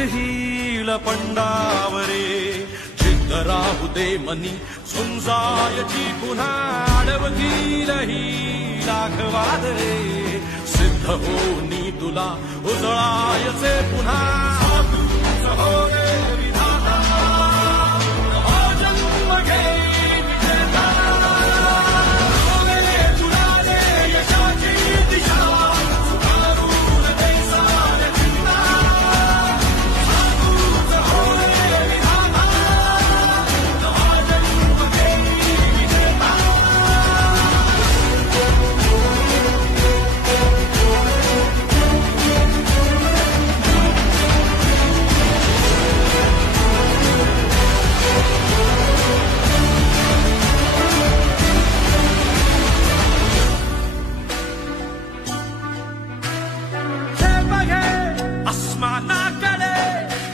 होईल पंडावरे जिद्द राहू दे मनी झुंजायची पुन्हा अडवतील ही लाखवादरे सिद्ध होनी तुला उजळायचे पुन्हा हो रे विधाता नवा जन्म घे विजेता हो रे तुला दे यशाची दिशा सुधारून दे साऱ्या चिंता साधूच हो रे विधाता नवा जन्म घे विजेता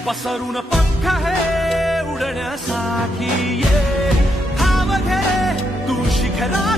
पसरून पंख है उडण्यासाठी ये धाव घे तू शिखरा